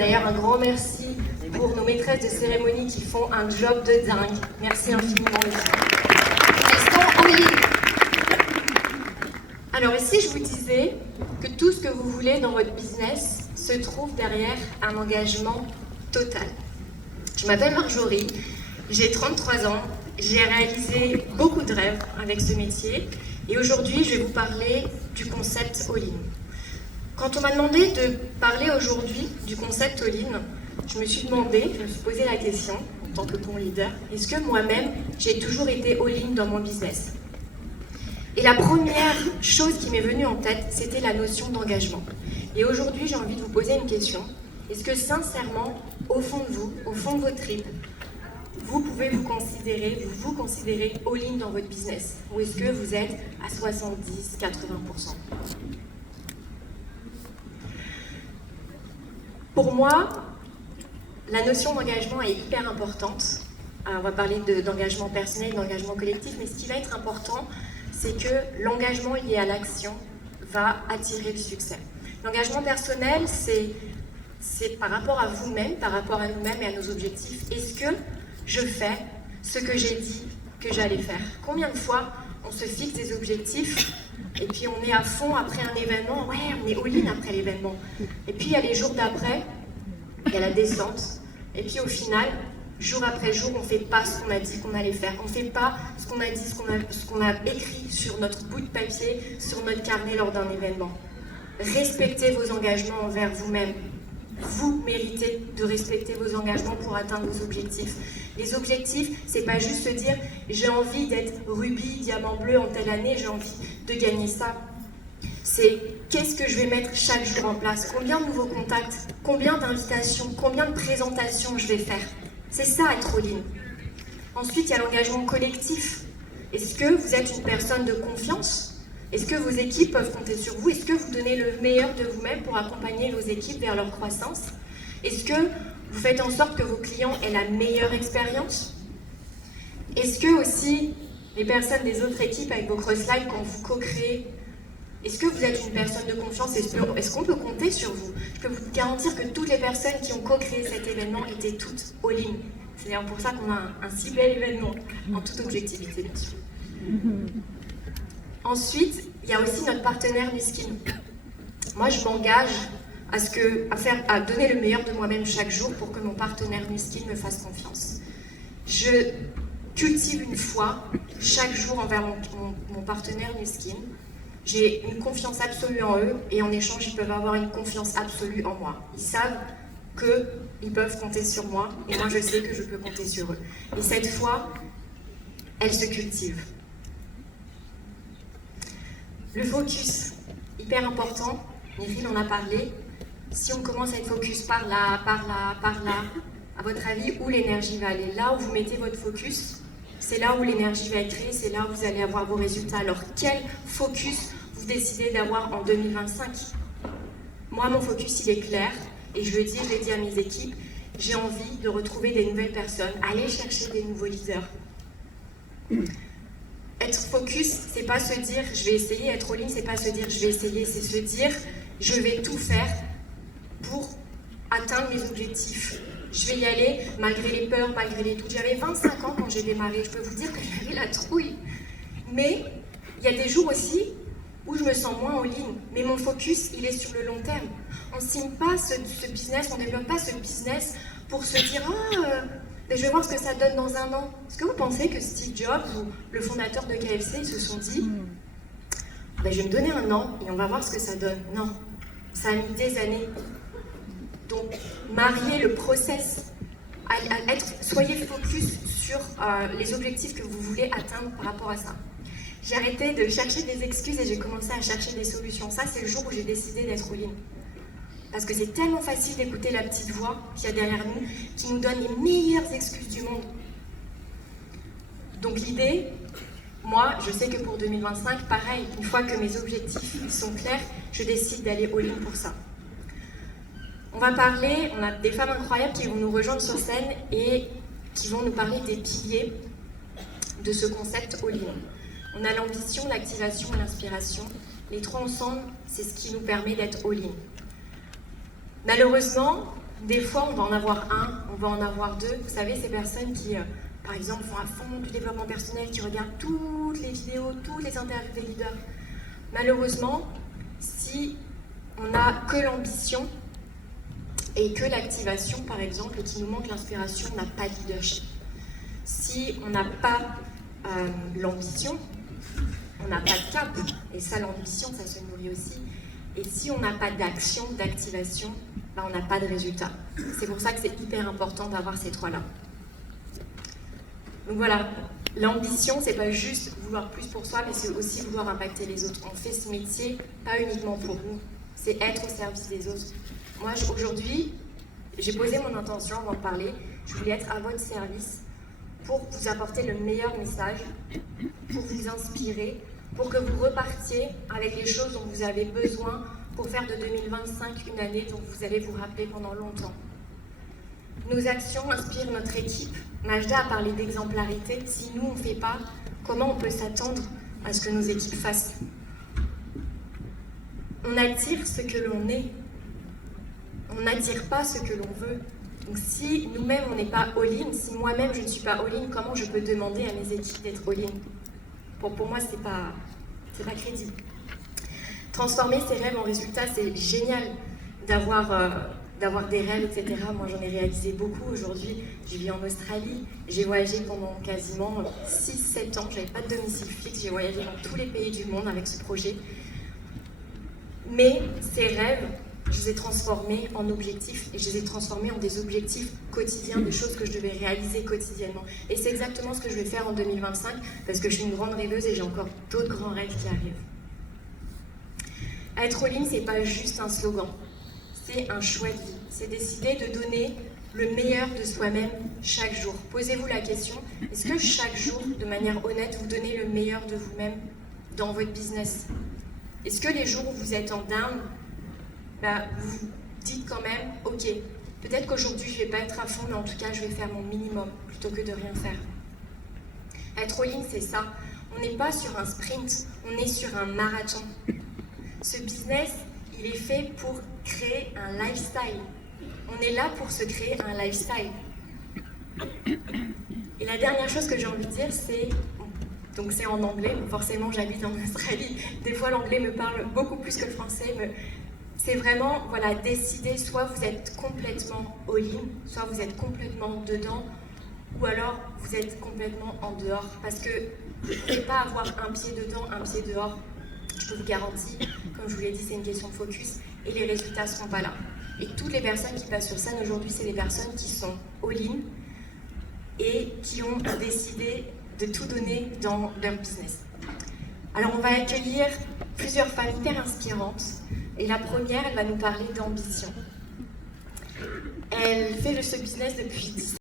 d'ailleurs un grand merci pour nos maîtresses de cérémonie qui font un job de dingue. Merci infiniment. Elles sont en ligne. Alors, et si je vous disais que tout ce que vous voulez dans votre business se trouve derrière un engagement total? Je m'appelle Marjorie, j'ai 33 ans, j'ai réalisé beaucoup de rêves avec ce métier et aujourd'hui je vais vous parler du concept all-in. Quand on m'a demandé de parler aujourd'hui du concept all-in, je me suis posé la question en tant que bon leader, est-ce que moi-même j'ai toujours été all-in dans mon business? Et la première chose qui m'est venue en tête, c'était la notion d'engagement. Et aujourd'hui, j'ai envie de vous poser une question. Est-ce que sincèrement, au fond de vous, au fond de votre tripes, vous pouvez vous considérer all-in dans votre business? Ou est-ce que vous êtes à 70, 80%? Pour moi, la notion d'engagement est hyper importante. On va parler d'engagement personnel, d'engagement collectif, mais ce qui va être important, c'est que l'engagement lié à l'action va attirer le succès. L'engagement personnel, c'est par rapport à vous-même, par rapport à nous-mêmes et à nos objectifs. Est-ce que je fais ce que j'ai dit que j'allais faire? Combien de fois on se fixe des objectifs et puis on est à fond après un événement, ouais, on est all-in après l'événement. Et puis il y a les jours d'après, il y a la descente, et puis au final, jour après jour, on ne fait pas ce qu'on a dit qu'on allait faire. On ne fait pas ce qu'on a dit, ce qu'on a écrit sur notre bout de papier, sur notre carnet lors d'un événement. Respectez vos engagements envers vous-même. Vous méritez de respecter vos engagements pour atteindre vos objectifs. Les objectifs, c'est pas juste se dire j'ai envie d'être rubis, diamant bleu en telle année, j'ai envie de gagner ça. C'est qu'est-ce que je vais mettre chaque jour en place? Combien de nouveaux contacts? Combien d'invitations? Combien de présentations je vais faire? C'est ça être all-in. Ensuite, il y a l'engagement collectif. Est-ce que vous êtes une personne de confiance? Est-ce que vos équipes peuvent compter sur vous? Est-ce que vous donnez le meilleur de vous-même pour accompagner vos équipes vers leur croissance? Est-ce que vous faites en sorte que vos clients aient la meilleure expérience? Est-ce que aussi les personnes des autres équipes avec vos cross-lives, quand vous co-créez, est-ce que vous êtes une personne de confiance? Est-ce qu'on peut compter sur vous? Je peux vous garantir que toutes les personnes qui ont co-créé cet événement étaient toutes all-in. C'est d'ailleurs pour ça qu'on a un si bel événement, en toute objectivité, bien sûr. Ensuite, il y a aussi notre partenaire Nuskin. Moi, je m'engage à donner le meilleur de moi-même chaque jour pour que mon partenaire Nuskin me fasse confiance. Je cultive une foi chaque jour envers mon partenaire Nuskin. J'ai une confiance absolue en eux et en échange, ils peuvent avoir une confiance absolue en moi. Ils savent qu'ils peuvent compter sur moi et moi, je sais que je peux compter sur eux. Et cette foi, elle se cultive. Le focus, hyper important, Meryl en a parlé. Si on commence à être focus par là, à votre avis, où l'énergie va aller? Là où vous mettez votre focus, c'est là où l'énergie va être créée, c'est là où vous allez avoir vos résultats. Alors, quel focus vous décidez d'avoir en 2025? Moi, mon focus, il est clair, et je l'ai dit à mes équipes, j'ai envie de retrouver des nouvelles personnes, aller chercher des nouveaux leaders. Être focus, c'est pas se dire je vais essayer, être all-in, c'est pas se dire je vais essayer, c'est se dire je vais tout faire pour atteindre mes objectifs. Je vais y aller malgré les peurs, malgré les doutes. J'avais 25 ans quand j'ai démarré, je peux vous dire que j'avais la trouille. Mais il y a des jours aussi où je me sens moins all-in, mais mon focus, il est sur le long terme. On ne signe pas ce business, on ne développe pas ce business pour se dire mais je vais voir ce que ça donne dans un an. Est-ce que vous pensez que Steve Jobs ou le fondateur de KFC, ils se sont dit je vais me donner un an et on va voir ce que ça donne? Non, ça a mis des années. Donc, marier le process, soyez focus sur les objectifs que vous voulez atteindre par rapport à ça. J'ai arrêté de chercher des excuses et j'ai commencé à chercher des solutions. Ça, c'est le jour où j'ai décidé d'être all-in. Parce que c'est tellement facile d'écouter la petite voix qu'il y a derrière nous, qui nous donne les meilleures excuses du monde. Donc l'idée, moi, je sais que pour 2025, pareil, une fois que mes objectifs sont clairs, je décide d'aller all-in pour ça. On a des femmes incroyables qui vont nous rejoindre sur scène et qui vont nous parler des piliers de ce concept all-in. On a l'ambition, l'activation et l'inspiration. Les trois ensemble, c'est ce qui nous permet d'être all-in. Malheureusement, Des fois, on va en avoir un, on va en avoir deux. Vous savez, ces personnes qui, par exemple, font à fond du développement personnel, qui regardent toutes les vidéos, toutes les interviews des leaders. Malheureusement, si on n'a que l'ambition et que l'activation, par exemple, et qu'il nous manque l'inspiration, on n'a pas de leadership. Si on n'a pas l'ambition, on n'a pas de cap, et ça, l'ambition, ça se nourrit aussi. Et si on n'a pas d'action, d'activation, ben, on n'a pas de résultat. C'est pour ça que c'est hyper important d'avoir ces trois-là. Donc voilà, l'ambition, c'est pas juste vouloir plus pour soi, mais c'est aussi vouloir impacter les autres. On fait ce métier pas uniquement pour nous, c'est être au service des autres. Moi, aujourd'hui, j'ai posé mon intention avant de parler. Je voulais être à votre service pour vous apporter le meilleur message, pour vous inspirer, pour que vous repartiez avec les choses dont vous avez besoin pour faire de 2025 une année dont vous allez vous rappeler pendant longtemps. Nos actions inspirent notre équipe. Majda a parlé d'exemplarité. Si nous, on ne fait pas, comment on peut s'attendre à ce que nos équipes fassent? On attire ce que l'on est. On n'attire pas ce que l'on veut. Donc si nous-mêmes, on n'est pas all-in, si moi-même, je ne suis pas all-in, comment je peux demander à mes équipes d'être all-in? Pour moi, c'est pas crédible. Transformer ses rêves en résultats, c'est génial d'avoir des rêves, etc. Moi, j'en ai réalisé beaucoup aujourd'hui. Je vis en Australie, j'ai voyagé pendant quasiment 6-7 ans. Je n'avais pas de domicile fixe, j'ai voyagé dans tous les pays du monde avec ce projet. Mais ces rêves, je les ai transformés en objectifs et je les ai transformés en des objectifs quotidiens, des choses que je devais réaliser quotidiennement. Et c'est exactement ce que je vais faire en 2025 parce que je suis une grande rêveuse et j'ai encore d'autres grands rêves qui arrivent. Être all-in, c'est pas juste un slogan, c'est un choix de vie. C'est décider de donner le meilleur de soi-même chaque jour. Posez-vous la question, est-ce que chaque jour, de manière honnête, vous donnez le meilleur de vous-même dans votre business? Est-ce que les jours où vous êtes en down, vous dites quand même, ok, peut-être qu'aujourd'hui je ne vais pas être à fond, mais en tout cas je vais faire mon minimum plutôt que de rien faire. Être all-in, c'est ça. On n'est pas sur un sprint, on est sur un marathon. Ce business, il est fait pour créer un lifestyle. On est là pour se créer un lifestyle. Et la dernière chose que j'ai envie de dire, c'est, donc c'est en anglais, forcément j'habite en Australie, des fois l'anglais me parle beaucoup plus que le français, mais c'est vraiment, voilà, décider, soit vous êtes complètement all-in, soit vous êtes complètement dedans, ou alors vous êtes complètement en dehors. Parce que vous ne pouvez pas avoir un pied dedans, un pied dehors. Je peux vous garantir, comme je vous l'ai dit, c'est une question de focus, et les résultats ne seront pas là. Et toutes les personnes qui passent sur scène aujourd'hui, c'est des personnes qui sont all-in et qui ont décidé de tout donner dans leur business. Alors on va accueillir plusieurs femmes hyper inspirantes. Et la première, elle va nous parler d'ambition. Elle fait ce business depuis 10 ans.